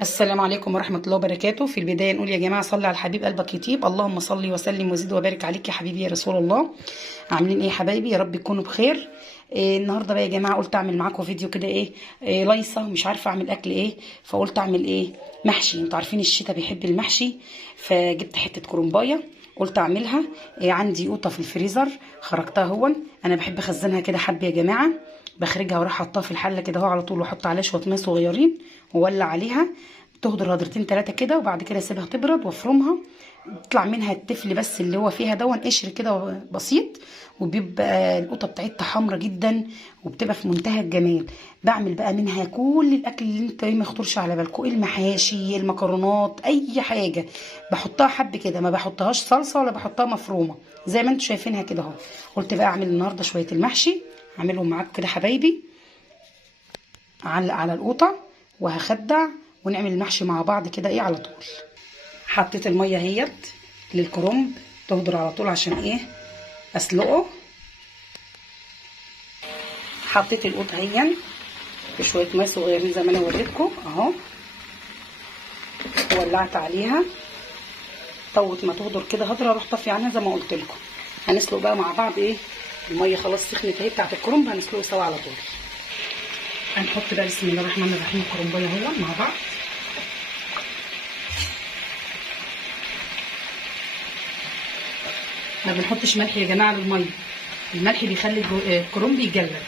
السلام عليكم ورحمة الله وبركاته. في البداية نقول يا جماعة صلي على الحبيب قلبك يطيب. اللهم صلي وسلم وزد وبارك عليك يا حبيبي يا رسول الله. عاملين ايه يا حبايبي؟ يا رب تكونوا بخير. النهارده بقى يا جماعة قلت اعمل معاكم فيديو كده لايصة، مش عارفة اعمل اكل ايه، فقلت اعمل محشي. انتوا عارفين الشتا بيحب المحشي، فجبت حتة كرنباية قلت اعملها. عندي قوطة في الفريزر خرجتها هون، انا بحب اخزنها كده حب يا جماعة. بخرجها واروح احطها في الحله كده اهو على طول، واحط عليها شويه ميه صغيرين واولع عليها، تهدر هدرتين ثلاثه كده، وبعد كده اسيبها تبرد وافرمها. يطلع منها التفل بس اللي هو فيها دون قشر كده بسيط، وبيبقى القطه بتاعتها حمرا جدا وبتبقى في منتهى الجمال. بعمل بقى منها كل الاكل اللي انت ما يخطرش على بالكم، المحاشي، المكرونات، اي حاجه بحطها حب كده، ما بحطهاش صلصه ولا بحطها مفرومه زي ما انتم شايفينها كده اهو. قلت بقى اعمل النهارده شويه المحشي، اعملهم معاكم كده حبايبي. اعلق على القوطه وهخدع ونعمل المحشي مع بعض كده على طول. حطيت الميه اهيت للكرنب تهدر على طول عشان اسلقه. حطيت القوطه اهي في شويه ميه صغيرين زي ما انا وريتكم اهو، ولعت عليها. طوت ما تهدر كده هدره اروح طفي عنها زي ما قلت لكم. هنسلق بقى مع بعض الميه خلاص سخنت اهي بتاعت الكرنب، هنسلقه سوا على طول. هنحط بقى بسم الله الرحمن الرحيم الكرنبايه اهو مع بعض. ما بنحطش ملح يا جماعه للميه، الملح بيخلي الكرنب يجلد،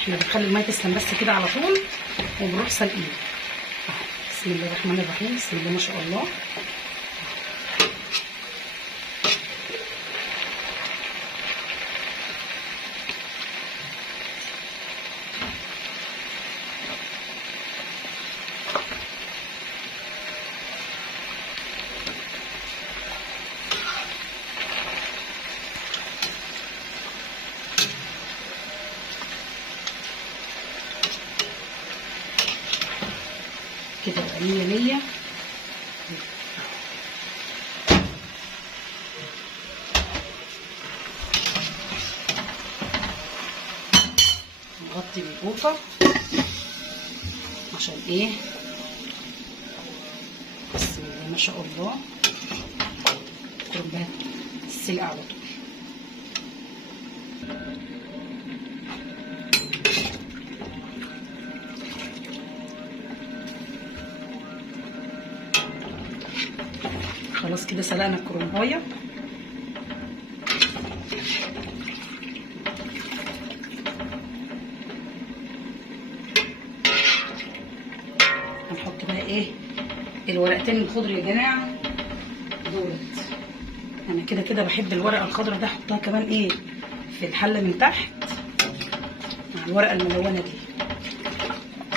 احنا بنخلي الميه تسخن بس كده على طول وبنروح سلقيه. بسم الله الرحمن الرحيم، بسم الله ما شاء الله. كده بقى 100 نغطي بالقوطه عشان بسم الله ما شاء الله الكرنبات تتسلق على طول. خلاص كده سلقنا الكرنبايه. هنحط بقى الورقتين الخضر يا جماعه دولت. انا كده كده بحب الورقه الخضراء ده، احطها كمان في الحله من تحت مع الورقه الملونه دي،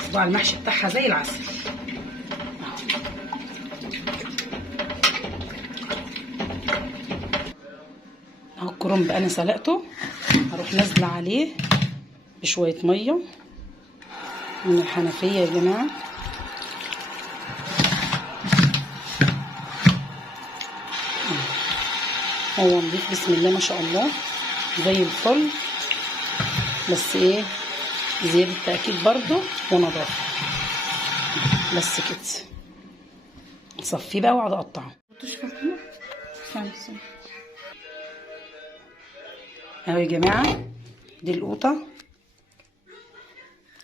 صباع المحشي بتاعها زي العسل. اهو الكرنب انا سلقته، هروح نازله عليه بشويه ميه من الحنفيه يا جماعه. هو نضيف بسم الله ما شاء الله زي الفل، بس زياده تاكيد برضو ونظافه. بس كده نصفيه بقى واقعد اقطعه. اهو يا جماعه دي القوطه،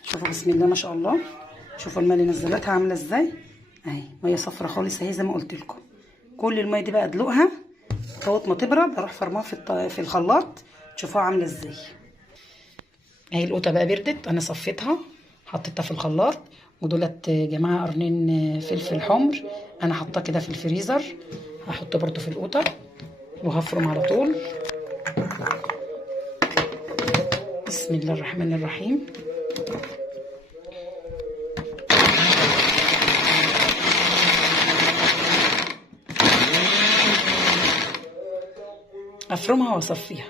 شوفوا بسم الله ما شاء الله، شوفوا الميه اللي نزلتها عامله ازاي اهي، ميه صفرا خالص اهي زي ما قلت لكم. كل الميه دي بقى ادلقها طوت ما تبرد، اروح فرماها في الخلاط، تشوفوها عامله ازاي. اهي القوطه بقى بردت، انا صفيتها حطيتها في الخلاط. ودولت يا جماعه قرنين فلفل حمر، انا حاطاه كده في الفريزر، هحطه برده في القوطه وهفرم على طول. بسم الله الرحمن الرحيم. افرمها واصفيها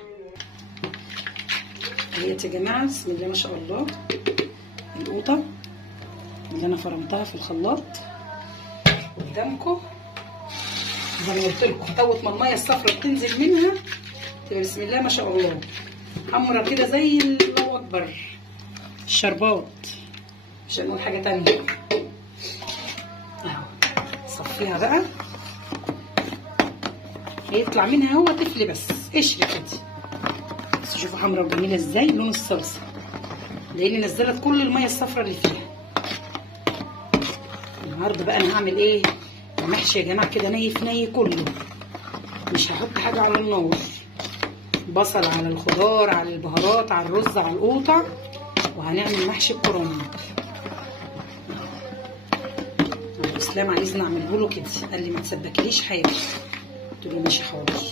اهيت يا جماعه. بسم الله ما شاء الله القوطه اللي انا فرمتها في الخلاط قدامكم زي ما قلت لكم. طوت ما الميه الصفرا بتنزل منها تبقى بسم الله ما شاء الله حمرا كده زي الله اكبر الشربات، مش هنقول حاجه تانية. هصفيها بقى، هيطلع منها هو تفل بس قشر كده. بس شوفوا حمرا وجميله ازاي لون الصلصه، لان نزلت كل الميه الصفراء اللي فيها. النهارده بقى انا هعمل ايه؟ المحشي يا جماعه كده ني في ني كله، مش هحط حاجه على النار. بصل على الخضار على البهارات على الرز على القوطه، وهنعمل محشي الكرنب. اسلام عايزني اعمله له كده، قال لي ما تسبكليش حاجه، قلت له ماشي حاضر.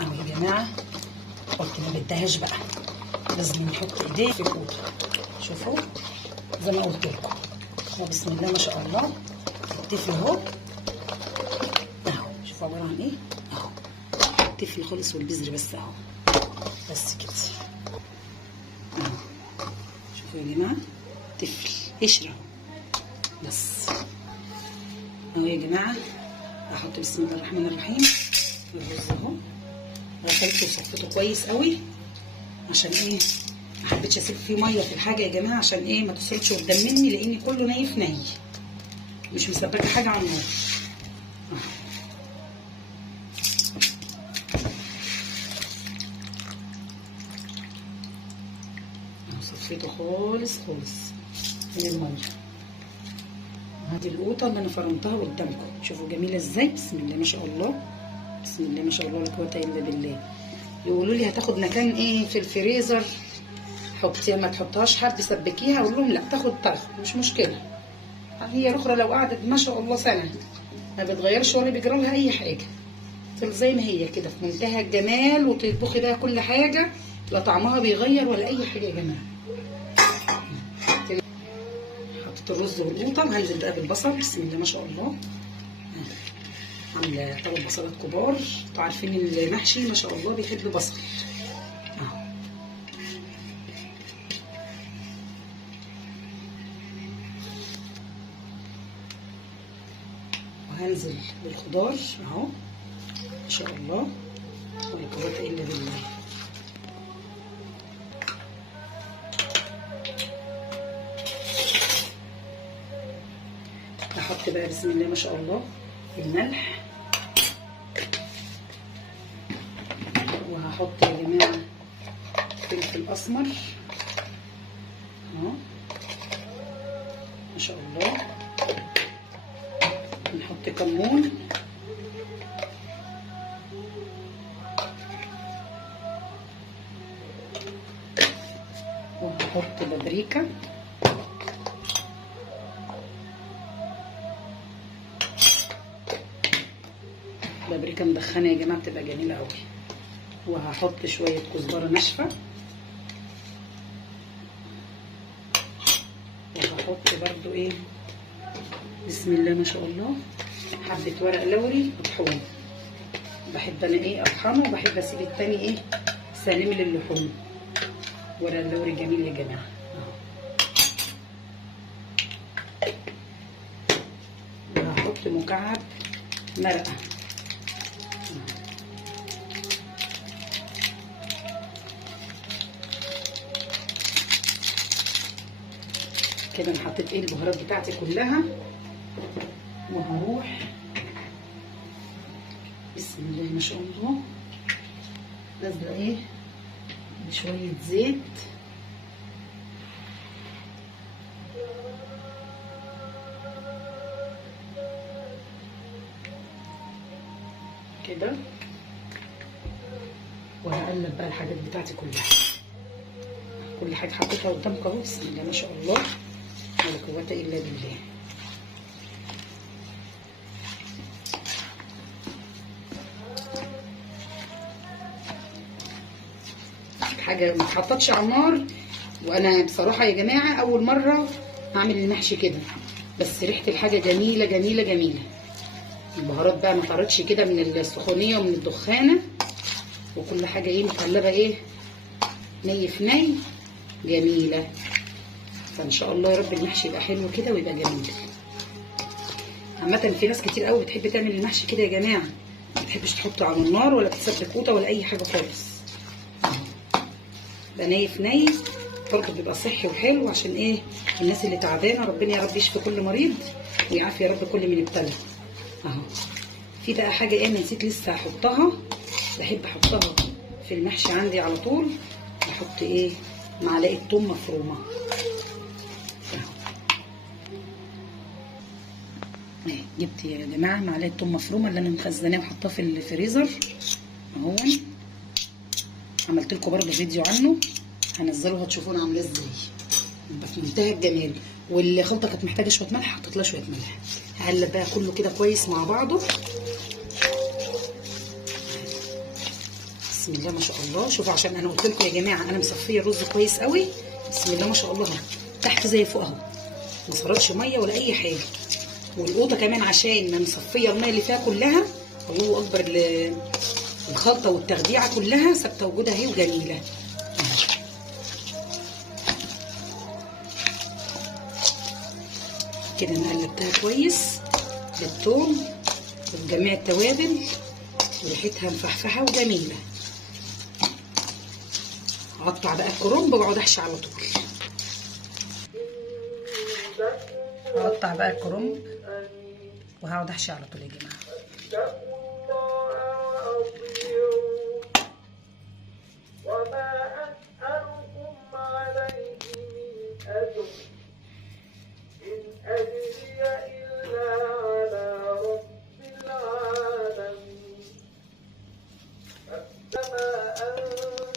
اهو يا جماعه قلت ما بدهاش بقى، لازم نحط ايديه في القوطه. شوفوا زي ما قلت لكم، بسم الله ما شاء الله. التفل اهو، اهو شوفوا عباره عن ايه، اهو التفل خالص والبذر بس اهو، بس كده اهو. شوفوا يا جماعه تفل قشره بس اهو يا جماعه. هحط بسم الله الرحمن الرحيم الرز اهو، غسلته وصفيته كويس قوي عشان ايه، ما حبيتش اسيب فيه ميه في الحاجه يا جماعه، عشان ايه ما تسرطش قدام مني، لان كله ني في ني، مش مسبكه حاجه على النار. صفيته خالص خالص من الميه. هذه القوطه اللي انا فرمتها قدامكم، شوفوا جميله ازاي، بسم الله ما شاء الله، بسم الله ما شاء الله لا قوه الا بالله. يقولوا لي هتاخد مكان ايه في الفريزر، حطيها ما تحطهاش حد سبكيها، اقول لهم لا تاخد مش مشكله. هي الاخرى لو قعدت ما شاء الله سنه ما بتغيرش ولا بيجرى لها اي حاجه، تفضل زي ما هي كده في منتهى الجمال، وتطبخي بقى كل حاجه لا طعمها بيغير ولا اي حاجه يا جماعه. حطيت الرز والقوطه، وهنزل بقى بالبصل بسم الله ما شاء الله. عامله 3 بصلات كبار، انتوا عارفين المحشي ما شاء الله بيحب بصل اهو. وهنزل بالخضار اهو ما شاء الله ولا قوه الا بالله. هحط بقى بسم الله ما شاء الله الملح، وهحط يا جماعه فلفل اسمر اهو ما شاء الله. نحط كمون، وهحط بابريكا، بابريكا مدخنه يا جماعه بتبقى جميله قوي. وهحط شويه كزبره ناشفه، وهحط برضو ايه بسم الله ما شاء الله حبه ورق لوري مطحون. بحب انا ايه اطحنه، وبحب اسيب التاني ايه سالم للحوم. ورق اللوري جميل يا جماعه اهو. وهحط مكعب مرقه كده. انا حطيت ايه البهارات بتاعتي كلها، وهروح بسم الله ما شاء الله نازله ايه بشويه زيت كده، وهقلب بقى الحاجات بتاعتي كلها. كل حاجه حطيتها قدامك اهو بسم الله ما شاء الله ولا قوه الا بالله. حاجه ما اتحطتش على النار، وانا بصراحه يا جماعه اول مره اعمل المحشي كده، بس ريحه الحاجه جميله جميله جميله. البهارات بقى ما طارتش كده من السخونيه ومن الدخانه، وكل حاجه ايه متقلبه ايه ني في ني جميله. فان شاء الله يا رب المحشي يبقى حلو كده ويبقى جميل. عامه في ناس كتير قوي بتحب تعمل المحشي كده يا جماعه، ما بتحبش تحطه على النار ولا تسبك قوطه ولا اي حاجه خالص. يبقى ني في ني برضه بيبقى صحي وحلو. عشان ايه؟ الناس اللي تعبانه، ربنا يا رب يشفي كل مريض ويعافي يا رب كل من ابتلى. اهو. في بقى حاجه ايه انا نسيت لسه احطها، بحب احطها في المحشي عندي على طول. بحط ايه؟ معلقه ثوم مفرومه. اهي جبت يا جماعه معلقه ثوم مفرومه اللي انا مخزناه وحطاه في الفريزر اهو. عملت لكم برده فيديو عنه، هنزله هتشوفونا عامله ازاي، يبقى في منتهى الجمال. والخلطه كانت محتاجه شويه ملح، حطيت لها شويه ملح. هقلب بقى كله كده كويس مع بعضه. بسم الله ما شاء الله. شوفوا عشان انا قلت لكم يا جماعه انا مصفيه الرز كويس قوي. بسم الله ما شاء الله، تحت زي فوق اهو، ما صرفش ميه ولا اي حاجه. والقوطه كمان عشان ما مصفيه الميه اللي فيها كلها. الله اكبر، الخلطه والتخديعه كلها ثابته وجودها اهي وجميله. كده انا قلبتها كويس بالثوم وبجميع التوابل وريحتها مفحفحه وجميله. هقطع بقى الكرنب واقعد احشي على طول. هقطع بقى الكرنب وهقعد احشي على طول يا جماعه.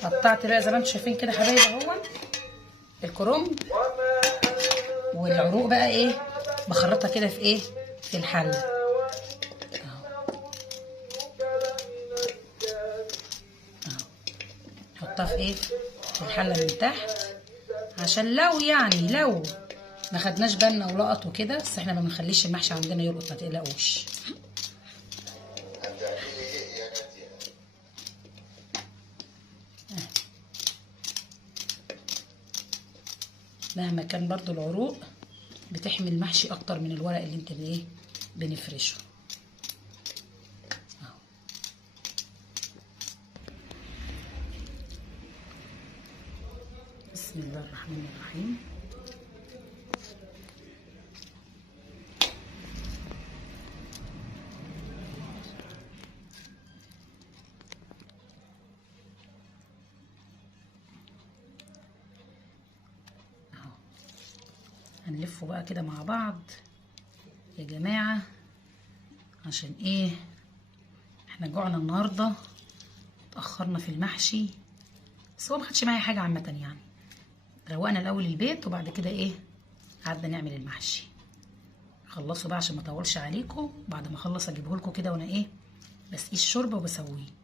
قطعت بقى زي ما انتم شايفين كده حبايبي اهو الكرنب، والعروق بقى ايه بخرطها كده في ايه في الحله اهو. نحطها في ايه في الحله من تحت، عشان لو ما خدناش بالنا ولقط وكده، بس احنا ما بنخليش المحشي عندنا يلقط ما تقلقوش. مهما كان برضو العروق بتحمي المحشي اكتر من الورق اللي انت ايه بنفرشه اهو. بسم الله الرحمن الرحيم. هنلفه بقى كده مع بعض يا جماعة، عشان ايه احنا جوعنا النهاردة، اتأخرنا في المحشي، بس هو ما خدش معايا حاجة عامة يعني. روقنا الاول البيت وبعد كده ايه قعدنا نعمل المحشي. خلصوا بقى عشان ما اطولش عليكم، بعد ما اخلص اجيبه لكم كده وانا ايه بسقيه الشوربة وبسويه.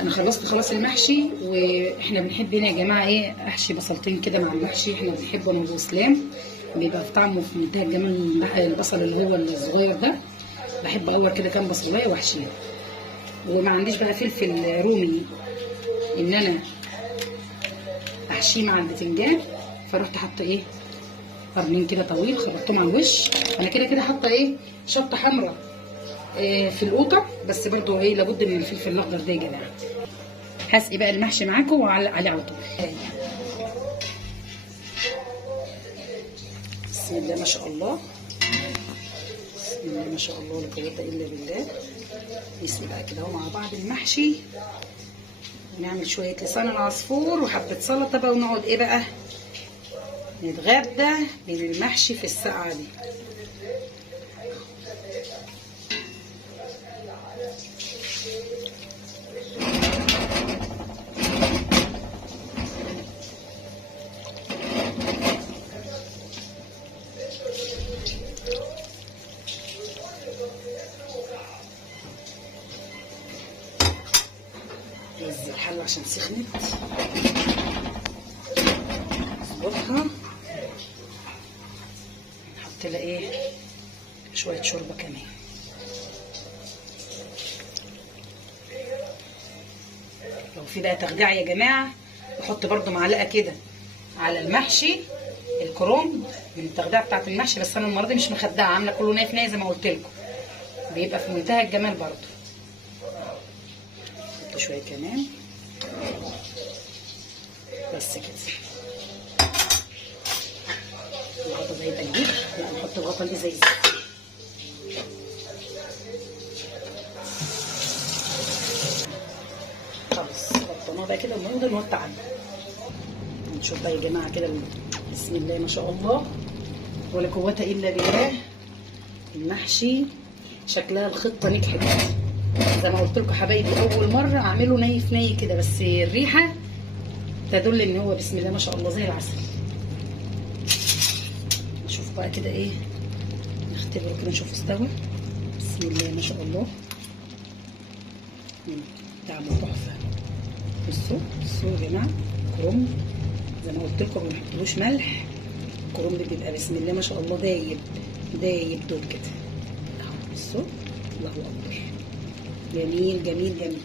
انا خلصت خلاص المحشي، واحنا بنحب هنا يا جماعه ايه احشي بصلتين كده مع المحشي. احنا بنحبه انا واسلام، بيبقى في طعمه في منتهى الجمال. البصل اللي هو الصغير ده بحب اقور كده كام بصلايه واحشيها. وما عنديش بقى فلفل رومي ان انا احشيه مع البتنجان، فرحت حاطه ايه قرنين كده طويل خبطتهم على الوش. انا كده كده حاطه ايه شطه حمراء في القوطه، بس برضو ايه لابد من الفلفل الاخضر ده يا جماعه. هسقي بقى المحشي معاكم وعلق عليه على طول. بسم الله ما شاء الله، بسم الله ما شاء الله، لا قوه الا بالله. نسقي بقى كده اهو مع بعض المحشي، ونعمل شويه لسان العصفور وحبه سلطه بقى، ونقعد ايه بقى نتغدى من المحشي في الساعه دي. هز الحله عشان سخنت، اظبطها، نحط لها ايه شويه شوربه كمان. لو في بقى تخديع يا جماعه نحط برده معلقه كده على المحشي الكرنب من التخديعه بتاعت المحشي، بس انا المره دي مش مخدعه، عامله كله نايف ناي زي ما قلت لكم. بيبقى في منتهى الجمال برضو. نحط شويه كمان بس كده. الغطا ده يبقى كبير، لا نحط الغطا الازاز. خلاص غطيناه بقى كده ونفضل نوطي عنه. نشوف بقى يا جماعه كده، بسم الله ما شاء الله ولا قوه الا بالله. المحشي شكلها الخطه نجحت زي ما قلت لكم حبايبي. اول مره اعمله ني في ني كده، بس الريحه تدل ان هو بسم الله ما شاء الله زي العسل. نشوف بقى كده ايه، نختبره كده نشوف استوى. بسم الله ما شاء الله. طعمه تحفه. بصوا يا جماعه، كرنب زي ما قلت لكم ما بنحطلوش ملح. الكرنب بيبقى بسم الله ما شاء الله دايب دول كده اهو. بصوا الله اكبر، جميل جميل جميل.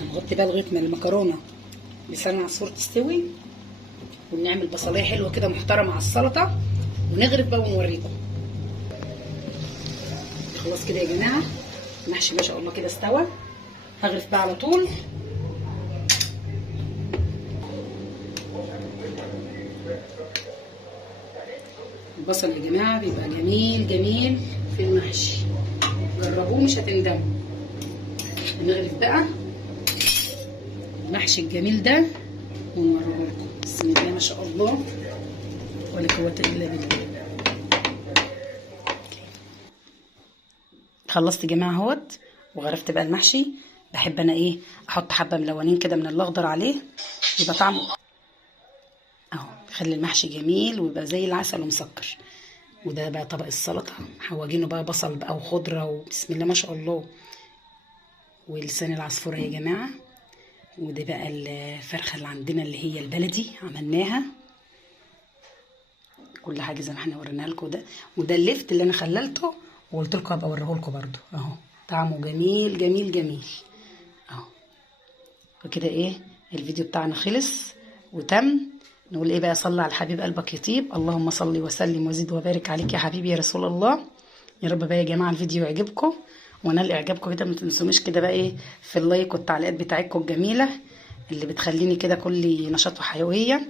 هنغطي بقى لغايه ما المكرونه بلسان العصفور تستوي، ونعمل بصلايه حلوه كده محترمه على السلطه، ونغرف بقى ونوريكم. خلاص كده يا جماعه المحشي ما شاء الله كده استوى. هغرف بقى على طول. البصل يا جماعه بيبقى جميل جميل في المحشي، جربوه مش هتندموا. هنغرف بقى المحشي الجميل ده ونوريه لكم. بسم الله ما شاء الله ولا قوه الا بالله. خلصت يا جماعه اهوت وغرفت بقى المحشي. بحب انا ايه، احط حبه ملونين كده من الاخضر عليه، يبقى طعمه اهو، بيخلي المحشي جميل ويبقى زي العسل ومسكر. وده بقى طبق السلطه، محوجينه بقى بصل بقى وخضره وبسم الله ما شاء الله، ولسان العصفور يا جماعه. وده بقى الفرخه اللي عندنا اللي هي البلدي عملناها، كل حاجه زي ما احنا وريناها لكم. وده اللفت اللي انا خللته وقلت لكم هبقى اوريه لكم برده اهو. طعمه جميل جميل جميل اهو. وكده ايه الفيديو بتاعنا خلص وتم. نقول ايه بقى، صلي على الحبيب قلبك يطيب. اللهم صل وسلم وزد وبارك عليك يا حبيبي يا رسول الله. يا رب بقى يا جماعه الفيديو يعجبكم ونال اعجابكم كده. ما تنسونيش كده بقى ايه في اللايك والتعليقات بتاعتكم الجميله اللي بتخليني كده كل نشاط وحيويه.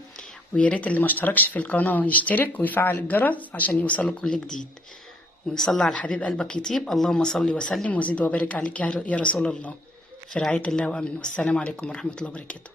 ويا ريت اللي ما اشتركش في القناه يشترك ويفعل الجرس عشان يوصله كل جديد. وصلي على الحبيب قلبك يطيب. اللهم صل وسلم وزد وبارك عليك يا رسول الله. في رعايه الله وامنه. والسلام عليكم ورحمه الله وبركاته.